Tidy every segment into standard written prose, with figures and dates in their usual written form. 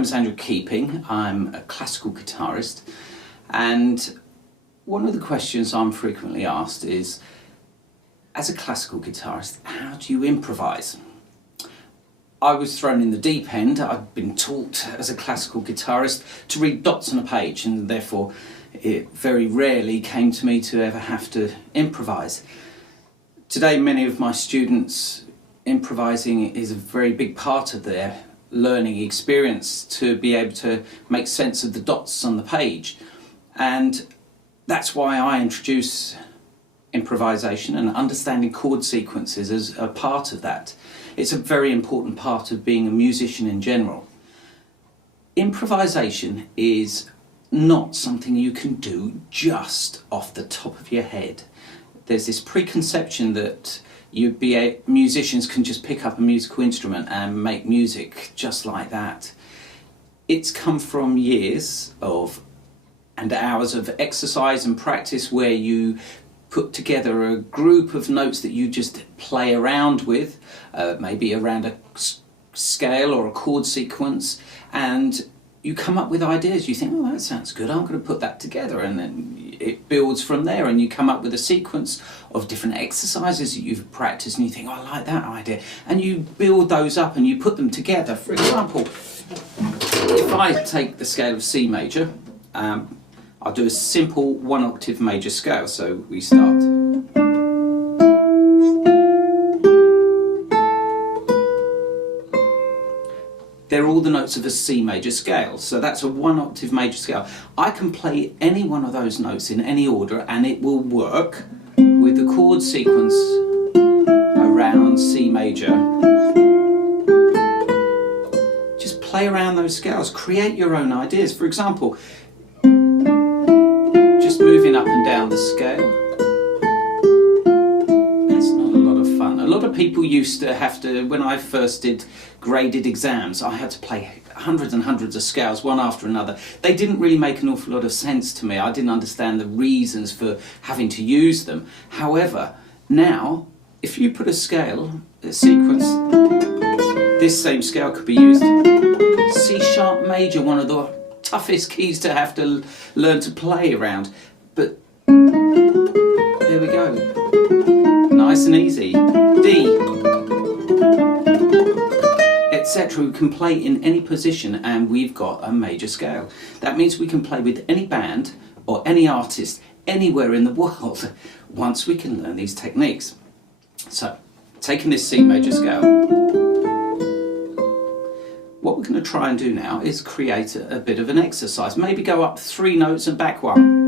name is Andrew Keeping. I'm a classical guitarist, and one of the questions I'm frequently asked is, as a classical guitarist, how do you improvise? I was thrown in the deep end. I'd been taught as a classical guitarist to read dots on a page, and therefore it very rarely came to me to ever have to improvise. Today, many of my students, improvising is a very big part of their learning experience, to be able to make sense of the dots on the page. And that's why I introduce improvisation and understanding chord sequences as a part of that. It's a very important part of being a musician in general. Improvisation is not something you can do just off the top of your head. There's this preconception that musicians can just pick up a musical instrument and make music just like that. It's come from years and hours of exercise and practice where you put together a group of notes that you just play around with, maybe around a scale or a chord sequence, and you come up with ideas. You think, oh, that sounds good, I'm going to put that together, and then it builds from there, and you come up with a sequence of different exercises that you've practiced, and you think, oh, I like that idea, and you build those up and you put them together. For example, if I take the scale of C major, I'll do a simple 1-octave major scale. So we start. They're all the notes of a C major scale, so that's a 1-octave major scale. I can play any one of those notes in any order and it will work with the chord sequence around C major. Just play around those scales, create your own ideas. For example, just moving up and down the scale. A lot of people used to have to, when I first did graded exams, I had to play hundreds and hundreds of scales, one after another. They didn't really make an awful lot of sense to me. I didn't understand the reasons for having to use them. However, now, if you put a scale, a sequence, this same scale could be used. C sharp major, one of the toughest keys to have to learn to play around. But there we go. Nice and easy. D, etc. We can play in any position and we've got a major scale. That means we can play with any band or any artist anywhere in the world once we can learn these techniques. So, taking this C major scale, what we're going to try and do now is create a bit of an exercise. Maybe go up 3 notes and back 1.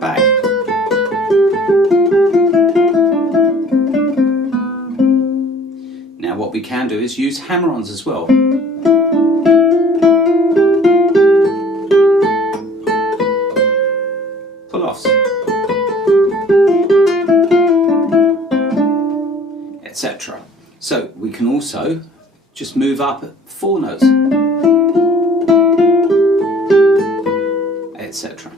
Back. Now what we can do is use hammer-ons as well. Pull-offs. Etc. So we can also just move up 4 notes. Etc.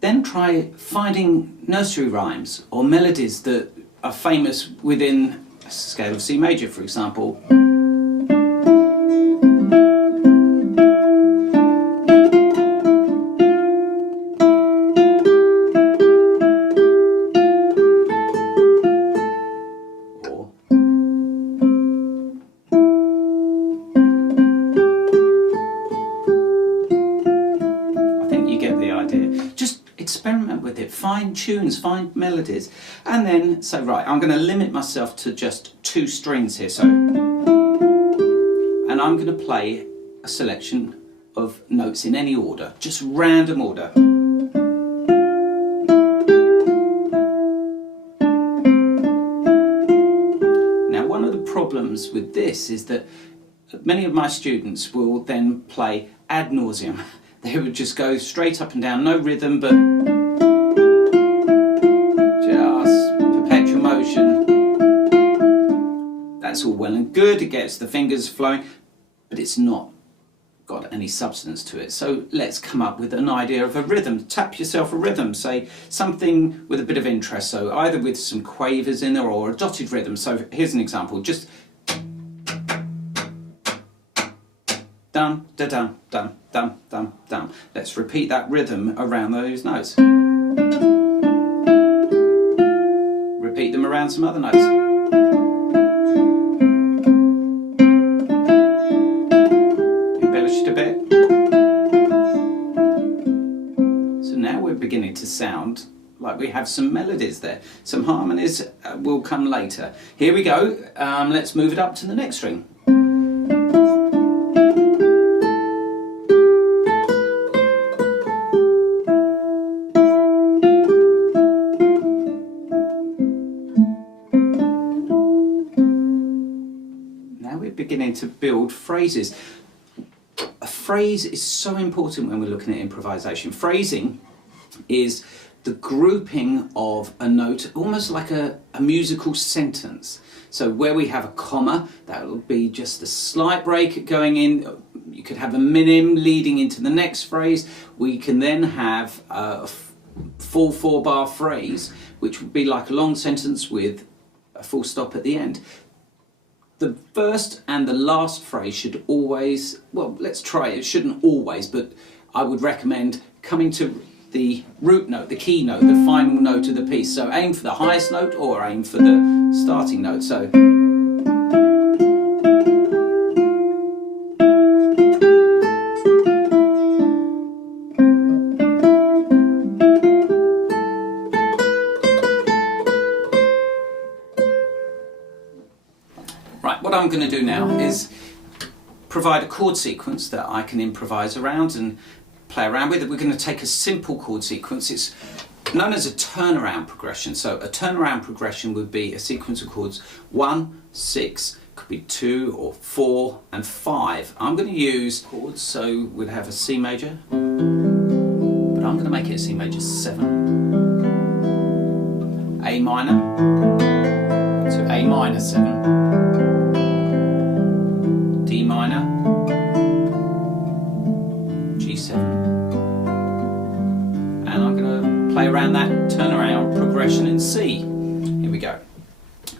Then try finding nursery rhymes or melodies that are famous within a scale of C major, for example. I think you get the idea. Just experiment with it, find tunes, find melodies, and then say, right, I'm going to limit myself to just 2 strings here, so, and I'm going to play a selection of notes in any order, just random order. Now, one of the problems with this is that many of my students will then play ad nauseum. They would just go straight up and down, no rhythm, but just perpetual motion. That's all well and good, it gets the fingers flowing, but it's not got any substance to it. So let's come up with an idea of a rhythm. Tap yourself a rhythm, say something with a bit of interest, so either with some quavers in there or a dotted rhythm. So here's an example, just dum da dum dum dum dum dum. Let's repeat that rhythm around those notes. Repeat them around some other notes. Embellish it a bit. So now we're beginning to sound like we have some melodies there. Some harmonies will come later. Here we go. Let's move it up to the next string. Beginning to build phrases. A phrase is so important when we're looking at improvisation. Phrasing is the grouping of a note, almost like a musical sentence. So where we have a comma, that will be just a slight break going in. You could have a minim leading into the next phrase. We can then have a full 4-bar phrase, which would be like a long sentence with a full stop at the end. The first and the last phrase should always, well, let's try it. It shouldn't always, but I would recommend coming to the root note, the key note, the final note of the piece. So aim for the highest note or aim for the starting note. So what I'm going to do now is provide a chord sequence that I can improvise around and play around with. We're going to take a simple chord sequence. It's known as a turnaround progression. So a turnaround progression would be a sequence of chords 1, 6, could be 2 or 4 and 5. I'm going to use chords, so we'd have a C major, but I'm going to make it a C major 7, A minor to A minor 7, D minor, G7, and I'm going to play around that turnaround progression in C. Here we go.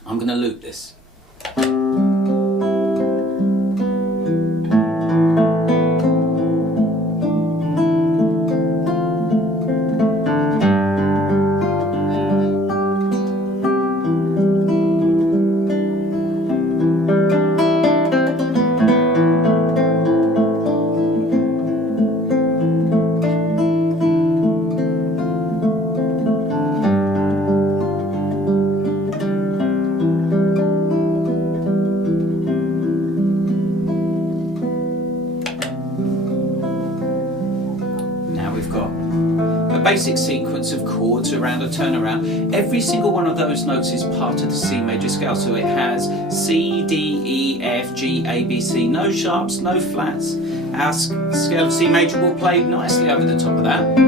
I'm going to loop this. Basic sequence of chords around a turnaround. Every single one of those notes is part of the C major scale, so it has C, D, E, F, G, A, B, C. No sharps, no flats. Our scale of C major will play nicely over the top of that.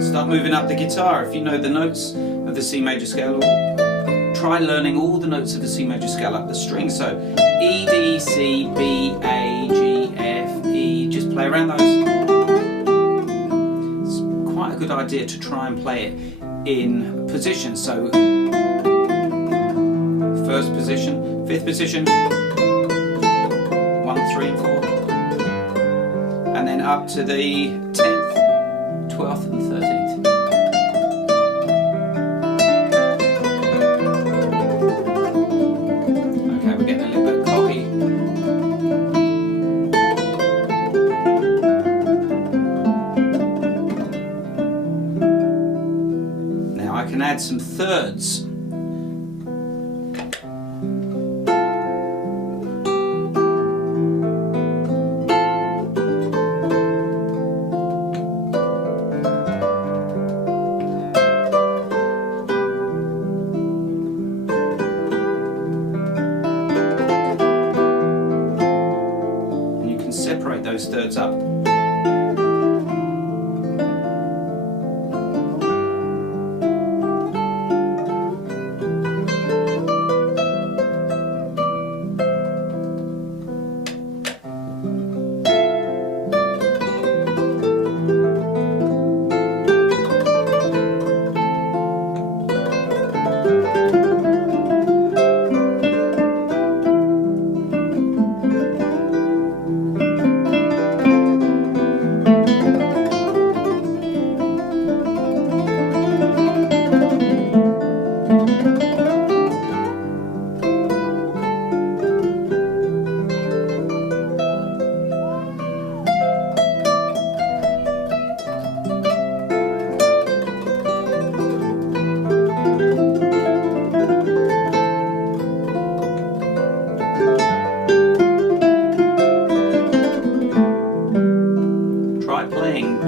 Start moving up the guitar. If you know the notes of the C major scale, try learning all the notes of the C major scale up the string. So E, D, C, B, A, G, F, E. Just play around those. It's quite a good idea to try and play it in position. So first position, fifth position, 1, 3 and 4, and then up to the 10th, 12th and 13th. Okay, we're getting a little bit cocky. Now I can add some thirds. notes up.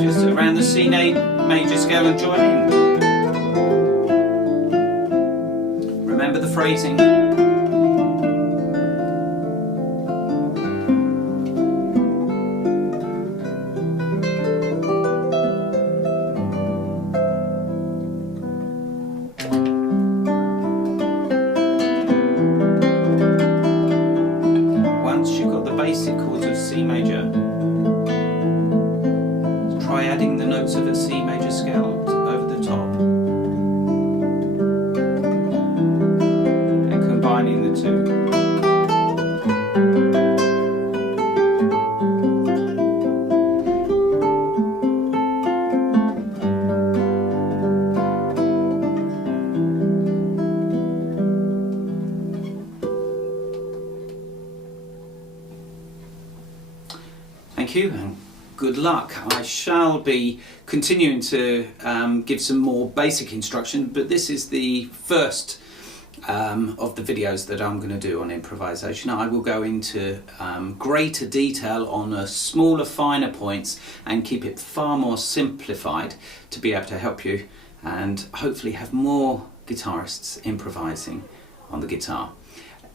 Just around the C major scale and join in. Remember the phrasing. Once you've got the basic chords of C major, try adding the notes of a C major scale over the top and combining the two. Thank you and good luck. I shall be continuing to give some more basic instruction, but this is the first of the videos that I'm going to do on improvisation. I will go into greater detail on smaller, finer points and keep it far more simplified to be able to help you and hopefully have more guitarists improvising on the guitar.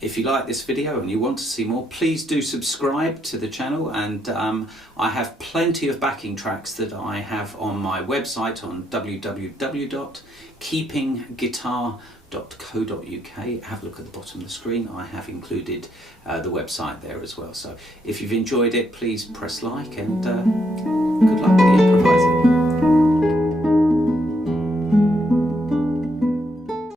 If you like this video and you want to see more, please do subscribe to the channel, and I have plenty of backing tracks that I have on my website on www.keepingguitar.co.uk. Have a look at the bottom of the screen. I have included the website there as well. So if you've enjoyed it, please press like, and good luck with the